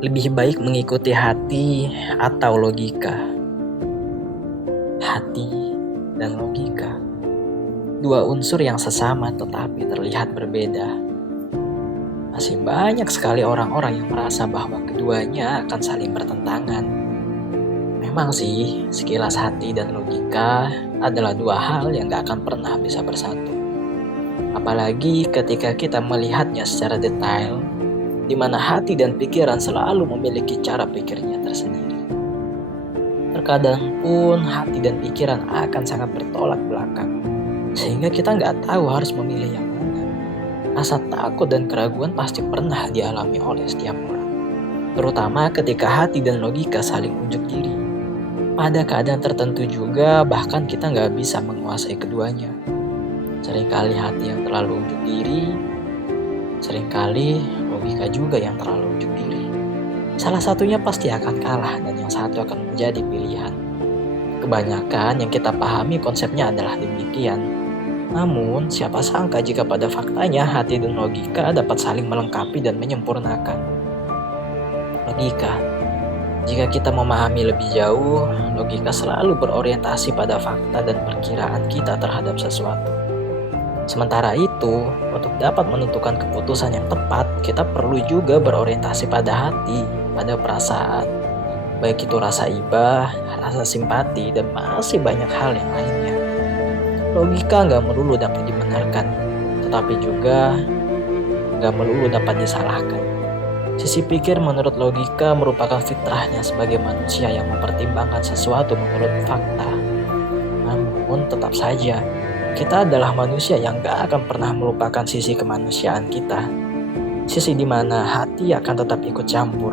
Lebih baik mengikuti hati atau logika. Hati dan logika, dua unsur yang sesama tetapi terlihat berbeda. Masih banyak sekali orang-orang yang merasa bahwa keduanya akan saling bertentangan. Memang sih, sekilas hati dan logika adalah dua hal yang gak akan pernah bisa bersatu. Apalagi ketika kita melihatnya secara detail, di mana hati dan pikiran selalu memiliki cara pikirnya tersendiri. Terkadang pun hati dan pikiran akan sangat bertolak belakang, sehingga kita nggak tahu harus memilih yang mana. Rasa takut dan keraguan pasti pernah dialami oleh setiap orang, terutama ketika hati dan logika saling unjuk diri. Pada keadaan tertentu juga, bahkan kita nggak bisa menguasai keduanya. Seringkali hati yang terlalu unjuk diri, seringkali logika juga yang terlalu unjuk diri. Salah satunya pasti akan kalah dan yang satu akan menjadi pilihan. Kebanyakan yang kita pahami konsepnya adalah demikian. Namun, siapa sangka jika pada faktanya hati dan logika dapat saling melengkapi dan menyempurnakan. Logika. Jika kita memahami lebih jauh, logika selalu berorientasi pada fakta dan perkiraan kita terhadap sesuatu. Sementara itu, untuk dapat menentukan keputusan yang tepat, kita perlu juga berorientasi pada hati, pada perasaan. Baik itu rasa iba, rasa simpati, dan masih banyak hal yang lainnya. Logika nggak melulu dapat dibenarkan, tetapi juga nggak melulu dapat disalahkan. Sisi pikir menurut logika merupakan fitrahnya sebagai manusia yang mempertimbangkan sesuatu menurut fakta. Namun tetap saja, kita adalah manusia yang gak akan pernah melupakan sisi kemanusiaan kita. Sisi di mana hati akan tetap ikut campur.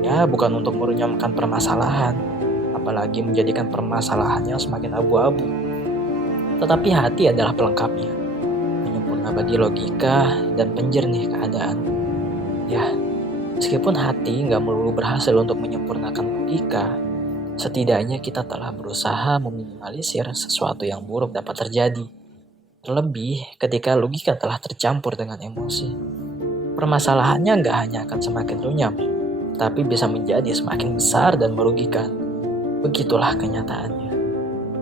Ya, bukan untuk merunyamkan permasalahan, apalagi menjadikan permasalahannya semakin abu-abu. Tetapi hati adalah pelengkapnya, penyempurna bagi logika dan penjernih keadaan. Ya, meskipun hati gak melulu berhasil untuk menyempurnakan logika, setidaknya kita telah berusaha meminimalisir sesuatu yang buruk dapat terjadi. Terlebih ketika logika telah tercampur dengan emosi. Permasalahannya nggak hanya akan semakin runyam, tapi bisa menjadi semakin besar dan merugikan. Begitulah kenyataannya.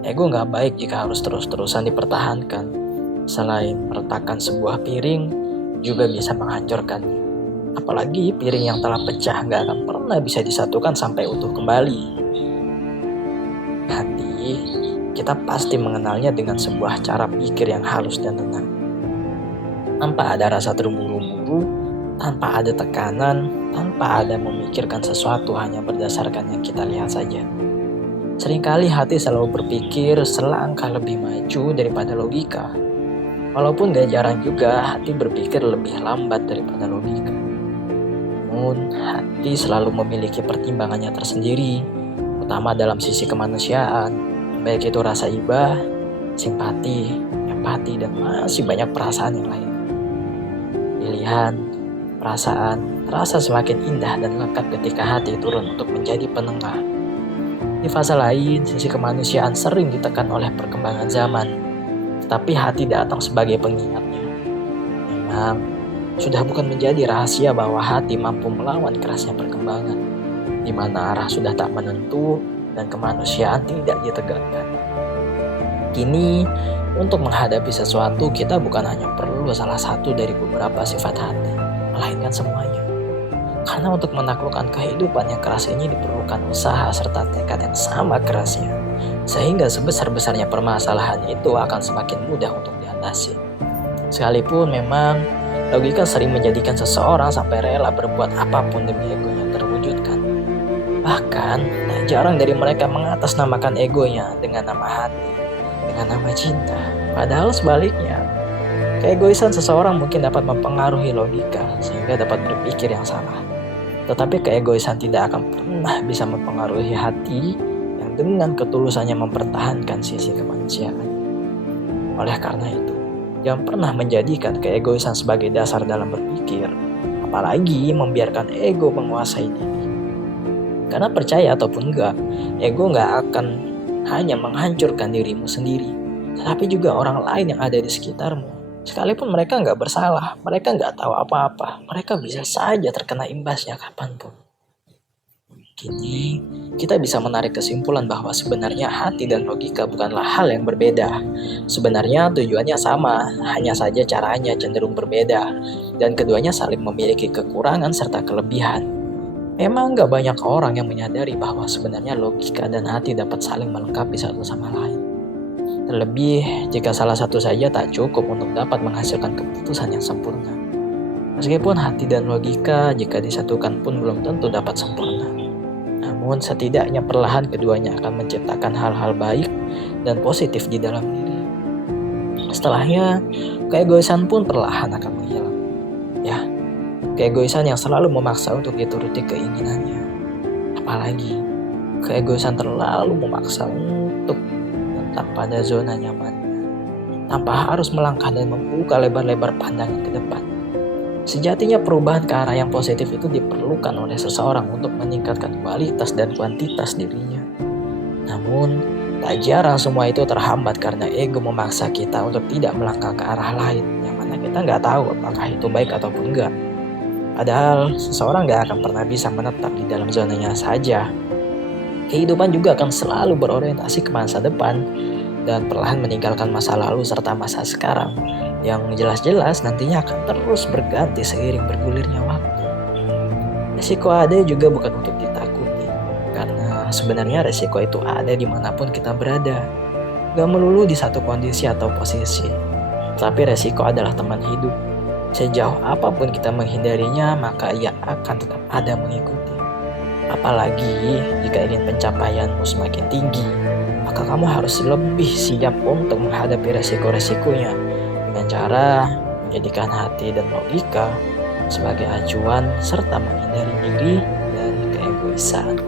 Ego nggak baik jika harus terus-terusan dipertahankan. Selain meretakkan sebuah piring, juga bisa menghancurkannya. Apalagi piring yang telah pecah nggak akan pernah bisa disatukan sampai utuh kembali. Hati, kita pasti mengenalnya dengan sebuah cara pikir yang halus dan tenang. Tanpa ada rasa terburu-buru, tanpa ada tekanan, tanpa ada memikirkan sesuatu hanya berdasarkan yang kita lihat saja. Seringkali hati selalu berpikir selangkah lebih maju daripada logika. Walaupun gak jarang juga hati berpikir lebih lambat daripada logika. Namun, hati selalu memiliki pertimbangannya tersendiri, utama dalam sisi kemanusiaan, baik itu rasa iba, simpati, empati, dan masih banyak perasaan yang lain. Pilihan, perasaan, terasa semakin indah dan lengkap ketika hati turun untuk menjadi penengah. Di fase lain, sisi kemanusiaan sering ditekan oleh perkembangan zaman, tetapi hati datang sebagai pengingatnya. Memang, sudah bukan menjadi rahasia bahwa hati mampu melawan kerasnya perkembangan, di mana arah sudah tak menentu dan kemanusiaan tidak ditegakkan. Kini, untuk menghadapi sesuatu kita bukan hanya perlu salah satu dari beberapa sifat hati, melainkan semuanya. Karena untuk menaklukkan kehidupan yang keras ini diperlukan usaha serta tekad yang sama kerasnya, sehingga sebesar-besarnya permasalahan itu akan semakin mudah untuk diatasi. Sekalipun memang logika sering menjadikan seseorang sampai rela berbuat apapun demi egonya terwujudkan. Bahkan, tak jarang dari mereka mengatasnamakan egonya dengan nama hati, dengan nama cinta. Padahal sebaliknya, keegoisan seseorang mungkin dapat mempengaruhi logika sehingga dapat berpikir yang salah. Tetapi keegoisan tidak akan pernah bisa mempengaruhi hati yang dengan ketulusannya mempertahankan sisi kemanusiaan. Oleh karena itu, jangan pernah menjadikan keegoisan sebagai dasar dalam berpikir, apalagi membiarkan ego menguasai diri. Karena percaya ataupun enggak, ego enggak akan hanya menghancurkan dirimu sendiri, tetapi juga orang lain yang ada di sekitarmu. Sekalipun mereka enggak bersalah, mereka enggak tahu apa-apa, mereka bisa saja terkena imbasnya kapanpun. Kini, kita bisa menarik kesimpulan bahwa sebenarnya hati dan logika bukanlah hal yang berbeda. Sebenarnya tujuannya sama, hanya saja caranya cenderung berbeda, dan keduanya saling memiliki kekurangan serta kelebihan. Memang gak banyak orang yang menyadari bahwa sebenarnya logika dan hati dapat saling melengkapi satu sama lain. Terlebih jika salah satu saja tak cukup untuk dapat menghasilkan keputusan yang sempurna. Meskipun hati dan logika jika disatukan pun belum tentu dapat sempurna. Namun setidaknya perlahan keduanya akan menciptakan hal-hal baik dan positif di dalam diri. Setelahnya, keegoisan pun perlahan akan menghilang. Ya, keegoisan yang selalu memaksa untuk dituruti keinginannya. Apalagi, keegoisan terlalu memaksa untuk tetap pada zona nyamannya, tanpa harus melangkah dan membuka lebar-lebar pandangan ke depan. Sejatinya perubahan ke arah yang positif itu diperlukan oleh seseorang untuk meningkatkan kualitas dan kuantitas dirinya. Namun, tak jarang semua itu terhambat karena ego memaksa kita untuk tidak melangkah ke arah lain, yang mana kita nggak tahu apakah itu baik ataupun enggak. Padahal, seseorang nggak akan pernah bisa menetap di dalam zonanya saja. Kehidupan juga akan selalu berorientasi ke masa depan, dan perlahan meninggalkan masa lalu serta masa sekarang yang jelas-jelas nantinya akan terus berganti seiring bergulirnya waktu. Resiko ada juga bukan untuk ditakuti, karena sebenarnya resiko itu ada dimanapun kita berada. Gak melulu di satu kondisi atau posisi, tapi resiko adalah teman hidup. Sejauh apapun kita menghindarinya, maka ia akan tetap ada mengikuti. Apalagi jika ingin pencapaianmu semakin tinggi, maka kamu harus lebih siap untuk menghadapi resiko-resikonya dengan cara menjadikan hati dan logika sebagai acuan serta menghindari diri dari keegoisan.